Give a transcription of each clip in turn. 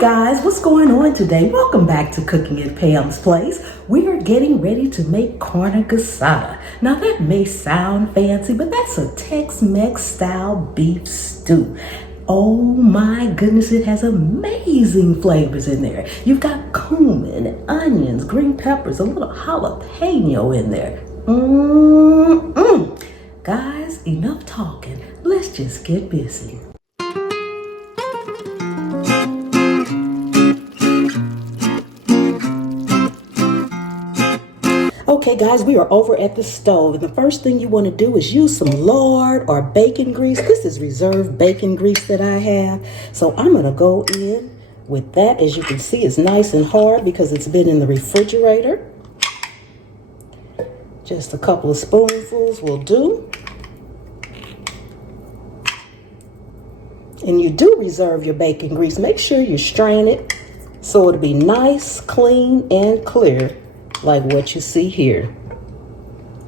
Guys, what's going on today? Welcome back to Cooking at Pam's Place. We are getting ready to make carne guisada. Now that may sound fancy, but that's a Tex-Mex style beef stew. Oh my goodness, it has amazing flavors in there. You've got cumin, onions, green peppers, a little jalapeno in there. Guys, enough talking. Let's just get busy. Okay guys, we are over at the stove, and the first thing you want to do is use some lard or bacon grease. This is reserved bacon grease that I have. So I'm going to go in with that. As you can see, it's nice and hard because it's been in the refrigerator. Just a couple of spoonfuls will do. And you do reserve your bacon grease. Make sure you strain it so it'll be nice, clean, and clear, like what you see here.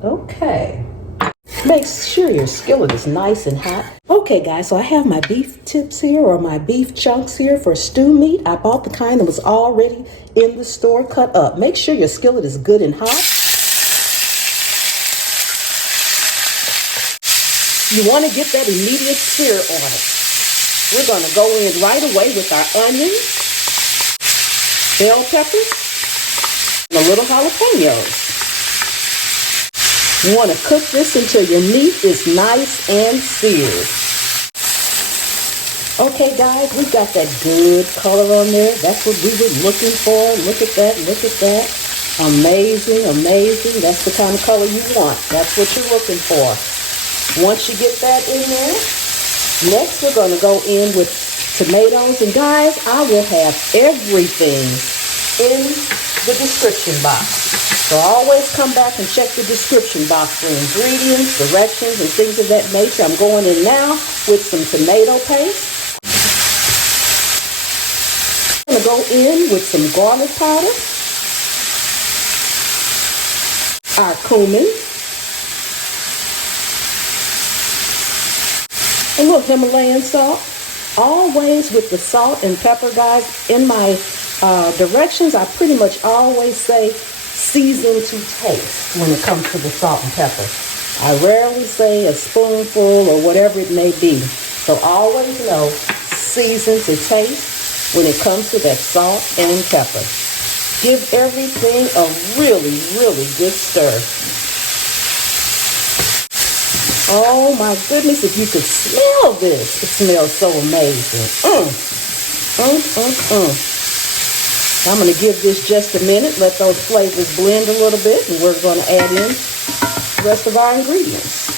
Okay. Make sure your skillet is nice and hot. Okay guys, so I have my beef tips here, or my beef chunks here for stew meat. I bought the kind that was already in the store cut up. Make sure your skillet is good and hot. You want to get that immediate sear on it. We're going to go in right away with our onions, bell peppers, and a little jalapenos. You want to cook this until your meat is nice and seared. Okay guys, we've got that good color on there. That's what we were looking for. Look at that, look at that. Amazing, amazing. That's the kind of color you want. That's what you're looking for. Once you get that in there, next we're going to go in with tomatoes. And guys, I will have everything in the description box. So always come back and check the description box for ingredients, directions, and things of that nature. I'm going in now with some tomato paste. I'm going to go in with some garlic powder, our cumin, a little Himalayan salt. Always with the salt and pepper, guys. In my directions, I pretty much always say season to taste when it comes to the salt and pepper. I rarely say a spoonful or whatever it may be. So always know season to taste when it comes to that salt and pepper. Give everything a really, really good stir. Oh my goodness, if you could smell this, it smells so amazing. I'm going to give this just a minute, let those flavors blend a little bit, and we're going to add in the rest of our ingredients.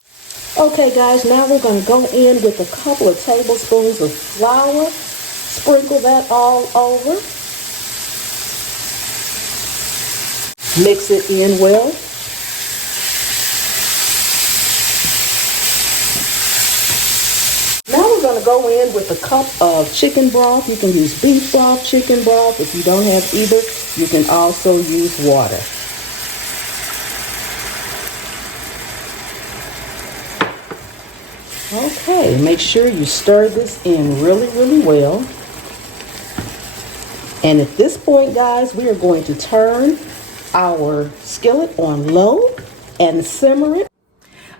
Okay guys, now we're going to go in with a couple of tablespoons of flour. Sprinkle that all over. Mix it in well. Going to go in with a cup of chicken broth. You can use beef broth, chicken broth. If you don't have either, you can also use water. Okay, make sure you stir this in really, really well. And at this point, guys, we are going to turn our skillet on low and simmer it.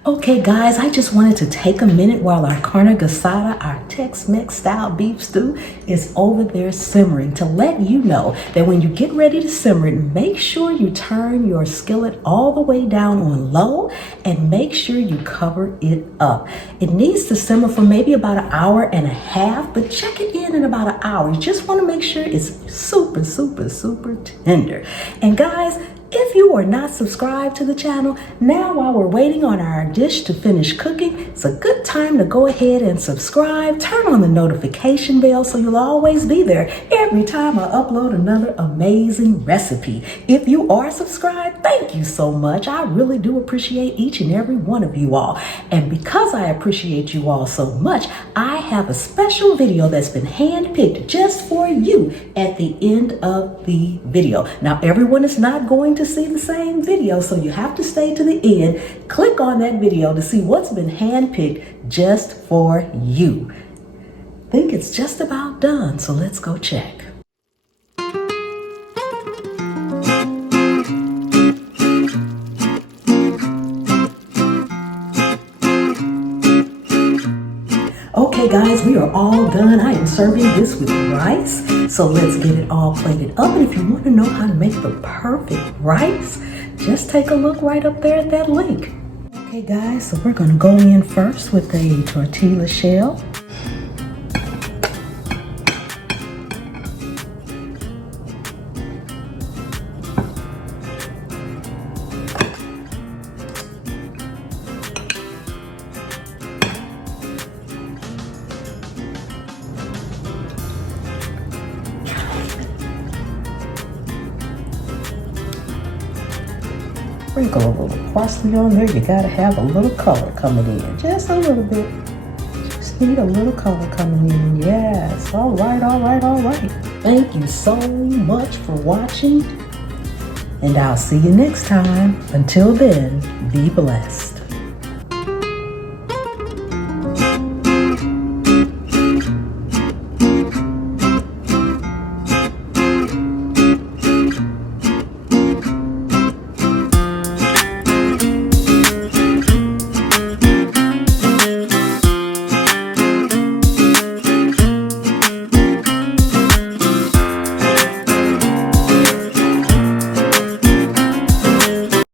Okay guys, I just wanted to take a minute while our carne guisada, our Tex-Mex style beef stew, is over there simmering to let you know that when you get ready to simmer it, make sure you turn your skillet all the way down on low and make sure you cover it up. It needs to simmer for maybe about an hour and a half, but check it in about an hour. You just want to make sure it's super, super, super tender. And guys, if you are not subscribed to the channel, now while we're waiting on our dish to finish cooking, it's a good time to go ahead and subscribe. Turn on the notification bell so you'll always be there every time I upload another amazing recipe. If you are subscribed, thank you so much. I really do appreciate each and every one of you all. And because I appreciate you all so much, I have a special video that's been handpicked just for you at the end of the video. Now, everyone is not going to see the same video, so you have to stay to the end. Click on that video to see what's been handpicked just for you. I think it's just about done, so let's go check. Okay guys, we are all done. I am serving this with rice. So let's get it all plated up. And if you want to know how to make the perfect rice, just take a look right up there at that link. Okay guys, so we're gonna go in first with a tortilla shell. Sprinkle a little parsley on there. You gotta have a little color coming in, just a little bit. Just need a little color coming in. Yes, all right, all right, all right. Thank you so much for watching, and I'll see you next time. Until then, be blessed.